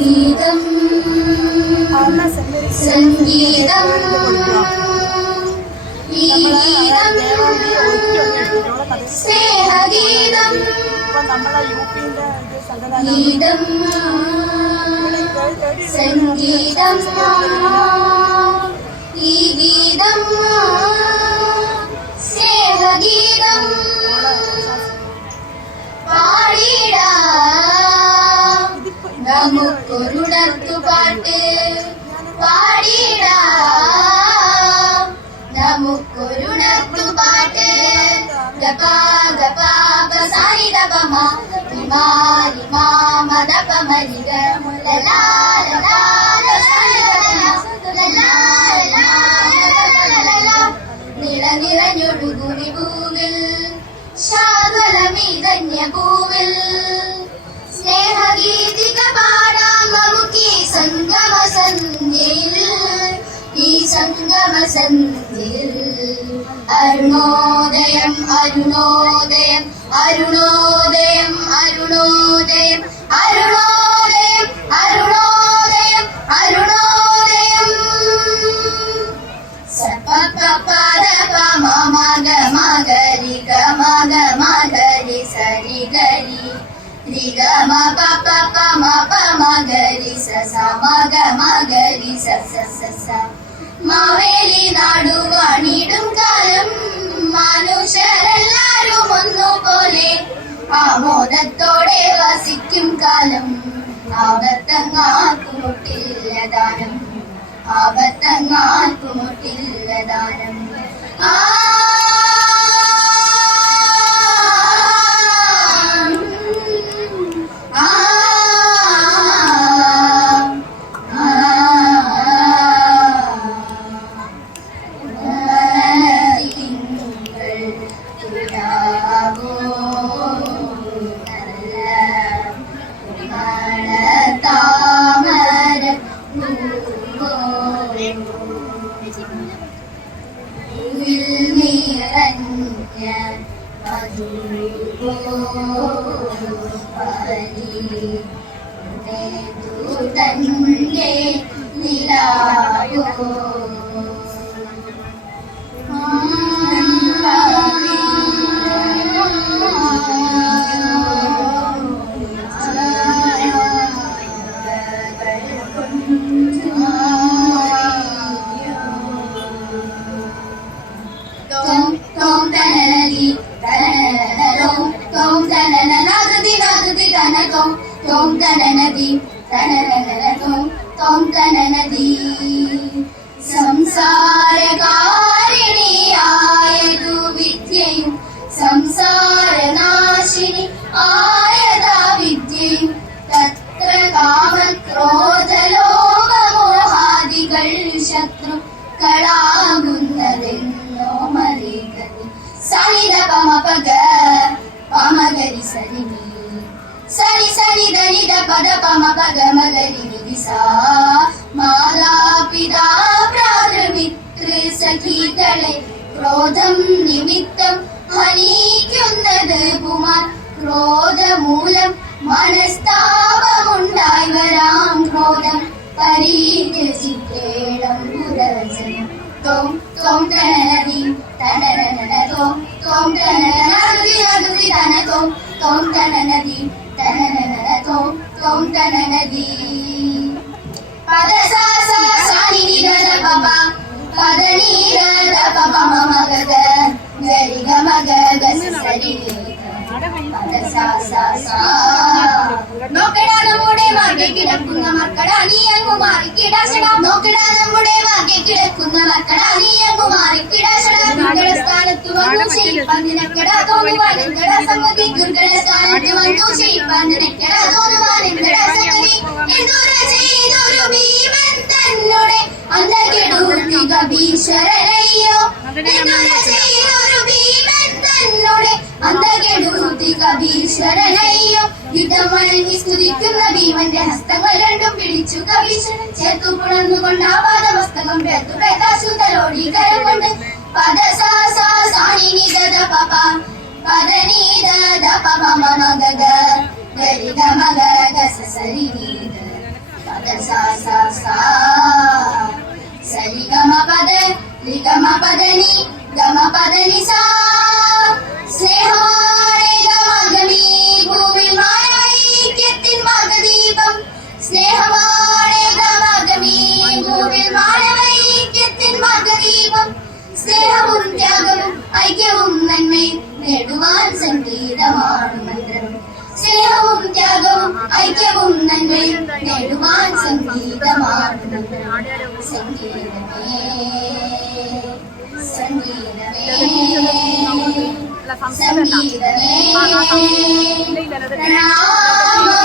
ഗീതം സംഗീതം ഗീതം സ്നേഹഗീതം ഗീതം സംഗീതം ഈ ഗീതം സ്നേഹഗീതം പാടിടാം നമുക്കൊരുണർത്തുപാട്ട് പാടിടാം നമുക്കൊരുണർത്തുപാട്ട് ഗപാ ഗപാ പസാരി ദപമ മാരി മാമദപ മരിഗ ലലാ ലലാ നിറഞ്ഞൊഴുകുമി ഭൂവിൽ ശാതലമിതന്യ ഭൂവിൽ സ്നേഹഗീതിക പാടാം നമുക്ക് ഈ സംഗമ സന്ധ്യയിൽ അരുണോദയം അരുണോദയം അരുണോദയം അരുണോദയം അരുണോദയം അരുണോദയം അരുണോദയം മഗരി ഗമ ഗരി സരി ഗരി രി ഗമ പ മ പ മഗരി സ മഗരി സ മാവേലി നാടുവാണിടും കാലം മനുഷ്യരെല്ലാരും ഒന്നുപോലെ ആമോദത്തോടെ വസിക്കും കാലം ആപത്തങ്ങാക്കുമുട്ടില്ലതാനം ആപത്തങ്ങാക്കുമുട്ടില്ലതാനം ആ സംസാരകാരിണിയായതു വിദ്യയും സംസാരനാശിനി ആയതാ വിദ്യയും തത്ര കാമക്രോധലോകമോഹാദികൾ ശത്രുക്കളാകുന്നതെന്നോ മറികതി സനിത പമപഗ പമഗരി സരിനി സനി സനി ധനിത പദ പമ പഗ മഗരി നിദിസാ മാതാപിതാ ഭ്രാതൃമിതൃ സഖികളെ ക്രോധം നിമിത്തം ഹനിക്കുന്നത് പുമാൻ ക്രോധമൂലം മനസ്താപമുണ്ടായി വരാം ക്രോധം പരിത്യജിക്കേണം പുരവചനം തോം തോം തനനദി തനനന തോം തോം തനനദി നദി തന തോം തോം തനനദി തനനന തോം തോം തനനദി പദ സ സ സാനി നി ധ പ പദ നി ധ പ മ ഗ ഗരി ഗ മ ഗ ഗ സരി പദ സ സ സ നോക്കടാ നമ്മുടെ മാർഗെ കിടക്കുന്ന മക്കളാ നീ അങ്ങു മാറി കിടാശട നോക്കടാ നമ്മുടെ മാർഗെ കിടക്കുന്ന മക്കളാ നീ അങ്ങു മാറി കിടാശട ദുർഘട സ്ഥാനത്ത് വന്നു ചെയ്യിപ്പാൻ നിനക്കടാ തോന്നുവാൻ എന്തടാ സംഗതി ദുർഘട സ്ഥാനത്ത് വന്നു ചെയ്യിപ്പാൻ നിനക്കടാ തോന്നുവാൻ എന്തടാ സംഗതി എന്തൊരു ചെയ്തൊരു ഭീമൻ തന്നോടെ അന്തകെടുത്തിക ഭീശ്വരനയ്യോ എന്തൊരു ചെയ്തൊരു ഭീമൻ തന്നോടെ അന്തകെടുത്തിക ഭീശ്വരനയ്യോ യുദ്ധം വഴങ്ങി സ്തുതിക്കുന്ന ഭീമന്റെ ഹസ്തങ്ങൾ രണ്ടും പിടിച്ചു കവീശ്വരൻ ചേർത്തു പുണർന്നുകൊണ്ട് ആപാദമസ്തകം പേർത്തു പ്രേതാശുതരോടി കരം കൊണ്ട് പദ സ സ സാനി നി ധ പ പദ നി ധ പ മ ഗ ഗ ഗരി ഗ മ ഗ ഗ സ സരി നി ധ പദ സാ സാ സാ സരി ഗമ പദ രി ഗമ പദ നി ഗമ പദ നി സാ സ്നേഹമാണേ ഗമഗമി ഭൂവിൽ മാനവൈക്യത്തിൻ മാർഗദീപം സ്നേഹമാണേ ഗമഗമി ഭൂവിൽ മാനവൈക്യത്തിൻ മാർഗദീപം സ്നേഹവും ത്യാഗവും ഐക്യവും നന്മയും നേടുവാൻ സംഗീതമാണ് മന്ത്രം സ്നേഹവും ത്യാഗവും ഐക്യവും നന്മയും നേടുവാൻ സംഗീതമാണ് മന്ത്രം സംഗീതമേ സംഗീതമേ സംഗീതമേ പ്രണാമം